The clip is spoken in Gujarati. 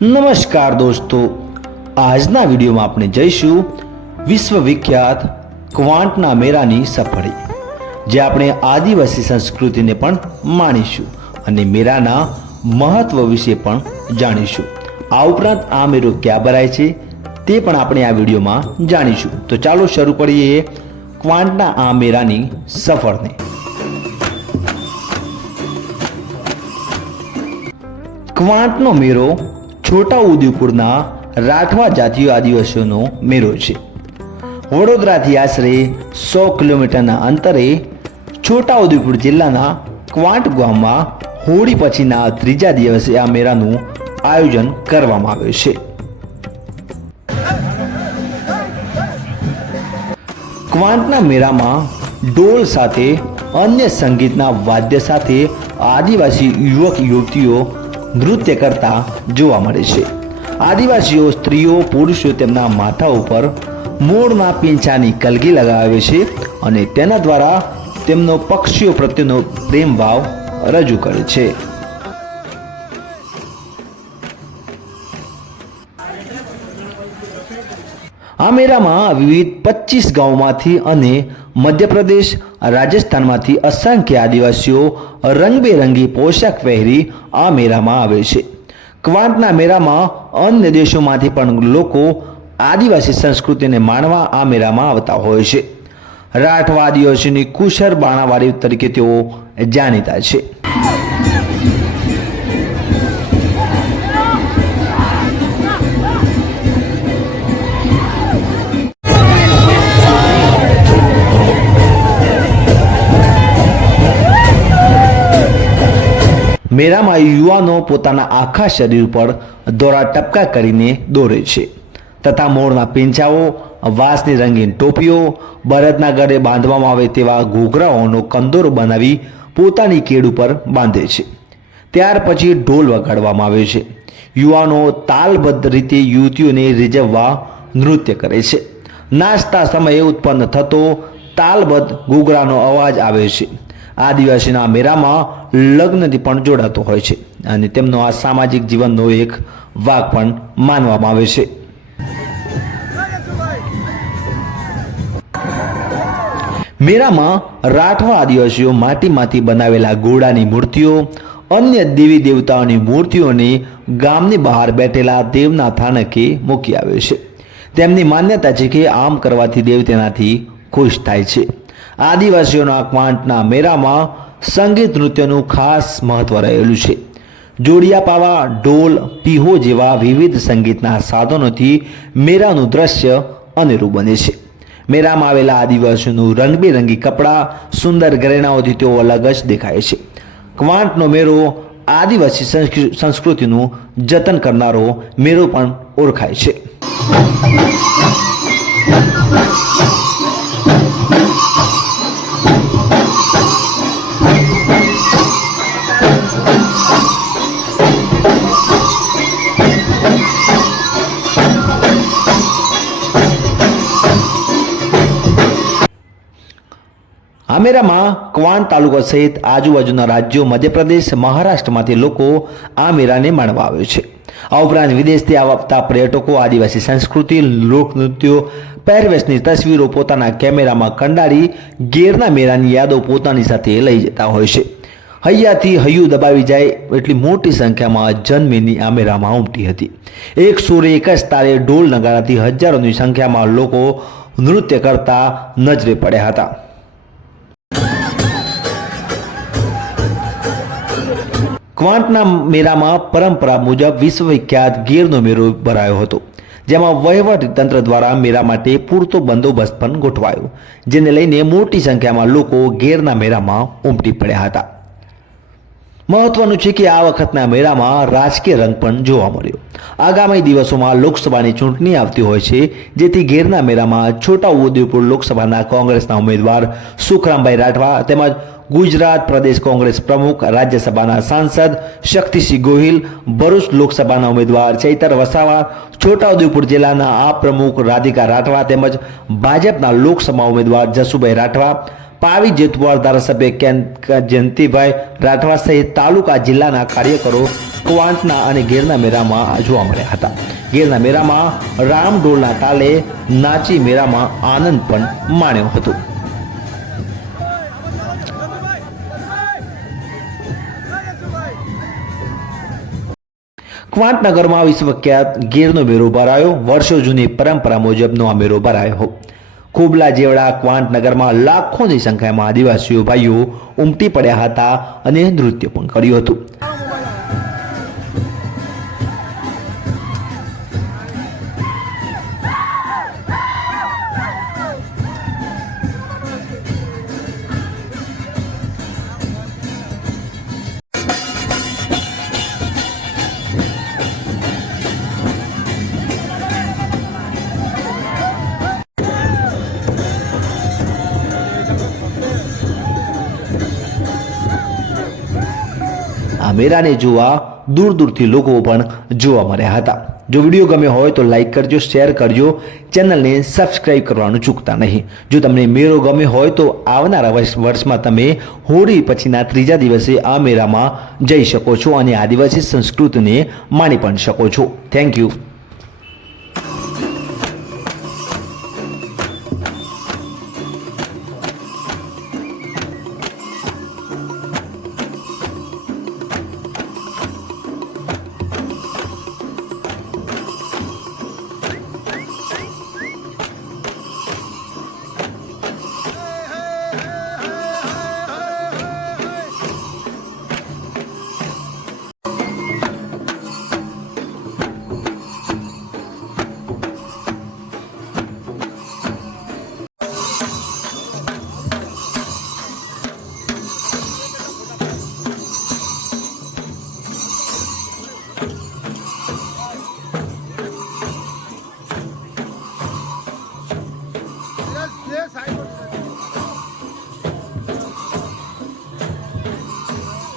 નમસ્કાર દોસ્તો, આજના વિડીયોમાં આપણે જઈશું વિશ્વવિખ્યાત ક્વાંટના મેળાની સફળે, જે આપણે આદિવાસી સંસ્કૃતિને પણ માણીશું અને મેળાના મહત્વ વિશે પણ જાણીશું. આ ઉપરાંત આ મેળો ક્યાં ભરાય છે તે પણ આપણે આ વિડીયોમાં જાણીશું. તો ચાલો શરૂ કરીએ ક્વાંટના આ મેળાની સફરને. ક્વાંટનો મેળો છોટા ઉદેપુરના રાઠવા જાતિય આદિવાસીઓનો મેળો છે. વડોદરાથી આશરે 100 કિલોમીટરના અંતરે છોટા ઉદેપુર જિલ્લાના ક્વાંટ ગામમાં હોળી પછીના ત્રીજા દિવસે આ મેળાનું આયોજન કરવામાં આવે છે. ક્વાંટના મેળામાં ઢોલ સાથે અન્ય સંગીતના વાદ્ય સાથે આદિવાસી યુવક યુવતીઓ નૃત્ય કરતા જોવા મળે છે. આદિવાસીઓ સ્ત્રીઓ પુરુષો તેમના માથા ઉપર મોરના પીંછાની કલગી લગાવે છે અને તેના દ્વારા તેમનો પક્ષીઓ પ્રત્યેનો પ્રેમ ભાવ રજૂ કરે છે. આ મેળામાં વિવિધ 25 ગામોમાંથી અને મધ્યપ્રદેશ રાજસ્થાનમાંથી અસંખ્ય આદિવાસીઓ રંગબેરંગી પોશાક પહેરી આ મેળામાં આવે છે. ક્વાંટના મેળામાં અન્ય દેશોમાંથી પણ લોકો આદિવાસી સંસ્કૃતિને માણવા આ મેળામાં આવતા હોય છે. રાઠવા આદિવાસીની કુશળ બાણાવાળી તરીકે તેઓ જાણીતા છે. મેળામાં યુવાનો પોતાના આખા શરીર પર દોરા ટપકા કરીને દોરે છે તથા મોરના પીંછાઓ, વાંસની રંગીન ટોપીઓ, બળદના ગળે બાંધવામાં આવે તેવા ઘૂઘરાઓનો કંદોરો બનાવી પોતાની કેડ ઉપર બાંધે છે. ત્યાર પછી ઢોલ વગાડવામાં આવે છે. યુવાનો તાલબદ્ધ રીતે યુવતીઓને રીઝવવા નૃત્ય કરે છે. નાચતા સમયે ઉત્પન્ન થતો તાલબદ્ધ ઘૂઘરાનો અવાજ આવે છે. આદિવાસીના મેળામાં લગ્નથી પણ જોડાતો હોય છે અને તેમનો આ સામાજિક જીવનનો એક ભાગ પણ માનવામાં આવે છે. મેળામાં રાઠવા આદિવાસીઓ માટીમાંથી બનાવેલા ઘોડાની મૂર્તિઓ, અન્ય દેવી દેવતાઓની મૂર્તિઓને ગામની બહાર બેઠેલા દેવના સ્થાનકે મૂકી આવે છે. તેમની માન્યતા છે કે આમ કરવાથી દેવ તેનાથી ખુશ થાય છે. આદિવાસીઓના ક્વાંટના મેળામાં સંગીત નૃત્યનું ખાસ મહત્વ રહેલું છે. જોડિયા પાવા, ઢોલ, પીહો જેવા વિવિધ સંગીતના સાધનોથી મેળાનું દ્રશ્ય અનેરું બને છે. મેળામાં આવેલા આદિવાસીઓનું રંગબેરંગી કપડાં, સુંદર ઘરેણાઓથી તેઓ અલગ જ દેખાય છે. ક્વાંટનો મેળો આદિવાસી સંસ્કૃતિનું જતન કરનારો મેળો પણ ઓળખાય છે. આ મેળામાં ક્વાંટ તાલુકા સહિત આજુબાજુના રાજ્યો, મધ્યપ્રદેશ, મહારાષ્ટ્રમાંથી લોકો આ મેળાને માણવા આવે છે. આ ઉપરાંત વિદેશથી આવતા પર્યટકો આદિવાસી સંસ્કૃતિ, લોકનૃત્યો, પહેરવેશની તસવીરો પોતાના કેમેરામાં કંડારી ગેરના મેળાની યાદો પોતાની સાથે લઈ જતા હોય છે. હૈયાથી હૈયું દબાવી જાય એટલી મોટી સંખ્યામાં જનમેદની આ મેળામાં ઉમટી હતી. એક સુરે એક જ તારે ઢોલ નગારાથી હજારોની સંખ્યામાં લોકો નૃત્ય કરતા નજરે પડ્યા હતા. ક્વાંટના મેળામાં પરંપરા મુજબ વિશ્વવિખ્યાત ગીરનો મેળો ભરાયો હતો, જેમાં વહીવટી તંત્ર દ્વારા મેળા માટે પૂરતો બંદોબસ્ત પણ ગોઠવાયો, જેને લઈને મોટી સંખ્યામાં લોકો ગીરના મેળામાં ઉમટી પડ્યા હતા. મહત્વનું છે કે આ વખતના મેળામાં રાજકીય રંગ પણ જોવા મળ્યો. આગામી દિવસોમાં લોકસભાની ચૂંટણી આવતી હોય છે, જેથી ગીરના મેળામાં છોટા ઉદેપુર લોકસભાના કોંગ્રેસના ઉમેદવાર સુખરામભાઈ રાઠવા તેમજ ગુજરાત પ્રદેશ કોંગ્રેસ પ્રમુખ, રાજ્યસભાના સાંસદ શક્તિસિંહ ગોહિલ, ભરૂચ લોકસભાના ઉમેદવાર ચૈતર વસાવા, છોટાઉદેપુર જિલ્લાના આ પ્રમુખ રાધિકા રાઠવા તેમજ ભાજપના લોકસભા ઉમેદવાર જસુભાઈ રાઠવા, પાવી જેતપુર ધારાસભ્ય જયંતિભાઈ રાઠવા સહિત તાલુકા જિલ્લાના કાર્યકરો ક્વાંટના અને ગીરના મેળામાં જોવા મળ્યા હતા. ગીરના મેળામાં રામઢોલના તાલે નાચી મેળામાં આનંદ પણ માણ્યો હતો. ક્વાંટ નગરમાં વિશ્વખ્યાત ગીરનો મેળો ભરાયો. વર્ષો જૂની પરંપરા મુજબનો આ મેળો ભરાયો. ખુબલા જેવડા ક્વાંટ નગરમાં લાખોની સંખ્યામાં આદિવાસીઓ ભાઈઓ ઉમટી પડ્યા હતા અને નૃત્ય પણ કર્યું હતું. આ મેળાને જોવા દૂર દૂરથી લોકો પણ જોવા મળ્યા હતા. જો વિડીયો ગમ્યો હોય તો લાઈક કરજો, શેર કરજો, ચેનલને સબસ્ક્રાઈબ કરવાનું ચૂકતા નહીં. જો તમને મેળો ગમ્યો હોય તો આવનારા વર્ષમાં તમે હોળી પછીના ત્રીજા દિવસે આ મેળામાં જઈ શકો છો અને આદિવાસી સંસ્કૃતિને માણી પણ શકો છો. Thank you. સાહેબ